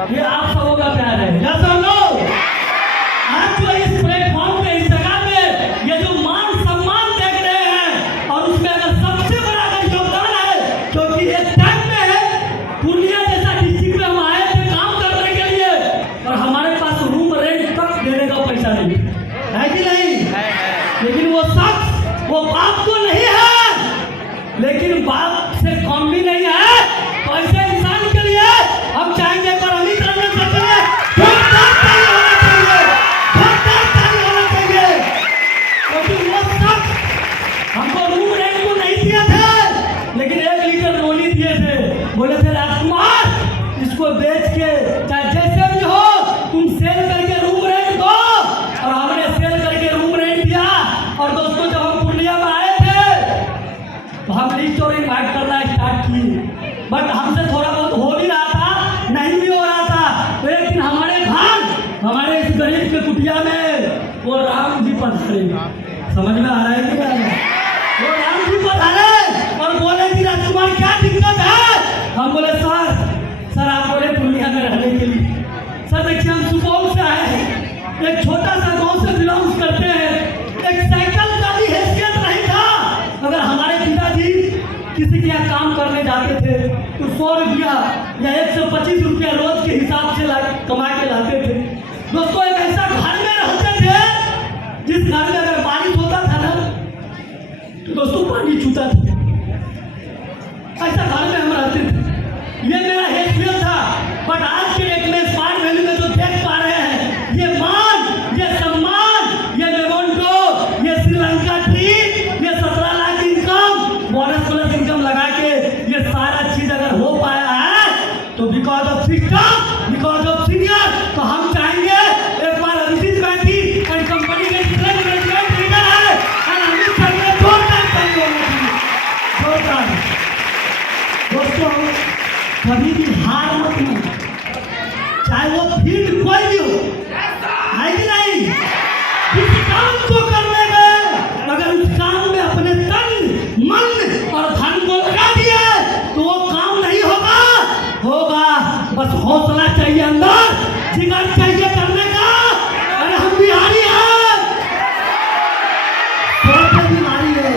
ये आप सबों का प्यार है। या सब लोग आज जो इस प्लेटफॉर्म पे, इस जगह पे ये जो मान सम्मान देख रहे हैं, और उसमें अगर सबसे बड़ा अगर योगदान है, क्योंकि एक टाइम में पूर्णिया जैसा डिस्ट्रिक्ट में हम आए थे काम करने के लिए, और हमारे पास रूम रेंट तक देने का पैसा नहीं है कि नहीं? लेकिन वो शख्स, वो बाप तो नहीं है, लेकिन बाप से कम भी नहीं है। तो ऐसे इंसान के लिए हम चाहेंगे पर हम इस तरह से चले, जोरदार ताली होना चाहिए, जोरदार ताली होना चाहिए। क्योंकि वो शख्स हमको रूम रेंट को नहीं दिए थे, लेकिन 1 लीटर रोली दिए थे। बोले थे राजकुमार इसको बेच के चाहे जैसे भी हो तुम सेल करके रूम रेंट दो, और हमने सेल करके रूम रेंट दिया। और दोस्तों जब हम पूर्णिया में आए थे तो हम लिस्ट और इन्वाइट करना स्टार्ट किए, बट हमसे थोड़ा बहुत हो भी रहा था, नहीं भी हो रहा था। तो एक दिन हमारे घर, हमारे इस गरीब के कुटिया में वो राम जी पधारे। समझ में आ रहा है कि नहीं? वो राम जी पधारे और बोले कि राजकुमार क्या दिक्कत है? हम बोले सर आप बोले पूर्णिया में रहने के लिए। सर देखिए हम सुपौल से आए हैं, एक छोटा सा गांव से बिलोंग करते हैं, एक साइकिल का भी हैसियत नहीं था। अगर हमारे पिताजी किसी के यहाँ काम करने जाते थे तो 100 रुपया या 125 रुपया रोज के हिसाब से कमा के लाते थे। दोस्तों एक ऐसा घर में रहते थे जिस घर में अगर बारिश होता था ना तो दोस्तों पानी छूता था, ऐसा घर में हम रहते थे। ये मेरा हैसियत था। बट आज के एक में स्मार्ट वैली में जो देख पा रहे हैं, ये मान, ये सम्मान, ये मेमोंटो, ये श्रीलंका ट्रीट, ये 17 lakh income, bonus plus income लगा के ये सारा चीज अगर हो पाया है तो because of system, because of senior. तो हम चाहेंगे एक बार अभिजीत बैठी एंड कंपनी के मैनेजमेंट लीडर है और अमित सर ने जोरदार ताली होनी चाहिए, जोरदार। दोस्तों कभी भी हार मत मानो, चाहे वो फील्ड कोई भी हो, है कि नहीं? इस काम को करने में अगर उस काम में अपने तन, मन और धन को लगा दिए तो वो काम नहीं होगा। बस हौसला चाहिए, अंदर जिगर चाहिए करने का। अरे हम बिहारी हैं, छोटे बीमारी है,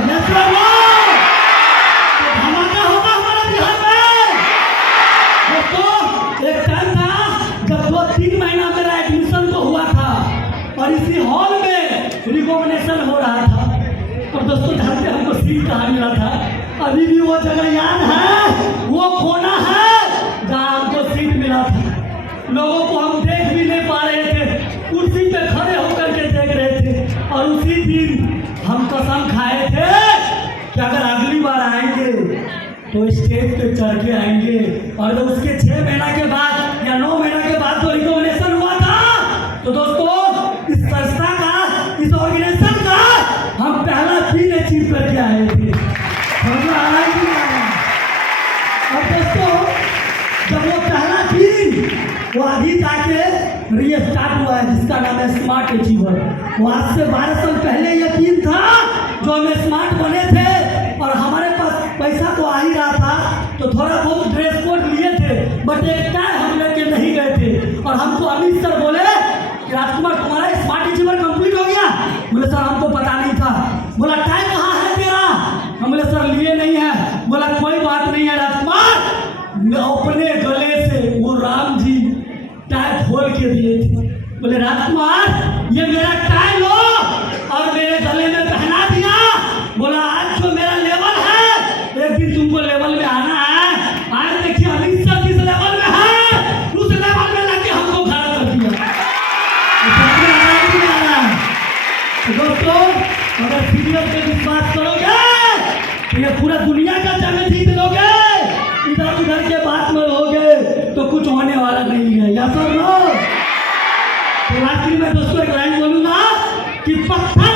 धमाका होगा हमारे बिहार में। दोस्तों एक टाइम था जब 2-3 महीना मेरा एडमिशन तो हुआ था और इसी हॉल में रिकॉग्निशन हो रहा था, और दोस्तों जानते हमको सीट कहाँ मिला था? अभी भी वो जगह याद है, वो कोना है जहाँ हमको सीट मिला था। लोगों को हम देख भी नहीं पा रहे थे, कुर्सी पे खड़े होकर के देख रहे थे। और उसी दिन हम कसम खाए थे कि अगर अगली बार आएंगे तो स्टेज पे चढ़ के आएंगे। और जब उसके 6 महीना के बाद या 9 महीना के बाद जो रिकॉग्निशन हुआ था, तो दोस्तों इस संस्था का, इस ऑर्गेनाइजेशन का हम पहला दिन अचीव करके आए थे। समझ आ रहा है कि नहीं? और दोस्तों जब वो पहला दिन वो अभी जाके रीस्टार्ट हुआ है जिसका नाम है स्मार्ट अचीवर। वो आज से 12 साल पहले ये टीम था जो हमें स्मार्ट बने थे, और हमारे पास पैसा तो आ ही रहा था, तो थोड़ा बहुत ड्रेस कोड लिए थे, बट एक टाइम हम लेके नहीं गए थे। और हमको अमित सर बोले कि राजकुमार तुम्हारा स्मार्ट अचीवर कंप्लीट हो गया। बोले सर हमको पता नहीं था। बोला टाइम कहाँ है तेरा? हम बोले सर लिए नहीं है। बोला कोई बात नहीं है राजकुमार, अपने गले से वो राम जी टाई खोल के दिए थे। बोले राजकुमार ये मेरा टाई लो और मेरे गले में पहना दिया। बोला आज जो मेरा लेवल है एक दिन तुमको लेवल में आना है। आज देखिए अमित सर जिस लेवल में है उस लेवल में लाके हमको खड़ा कर दिया। तो दोस्तों अगर सीनियर पे विश्वास करोगे तो ये पूरा दुनिया का जंग जीत लोगे, इधर उधर के बात में रहोगे तो कुछ होने वाला नहीं है। या सब लोग तो आखिर में दोस्तों एक लाइन बोलूंगा कि पत्थर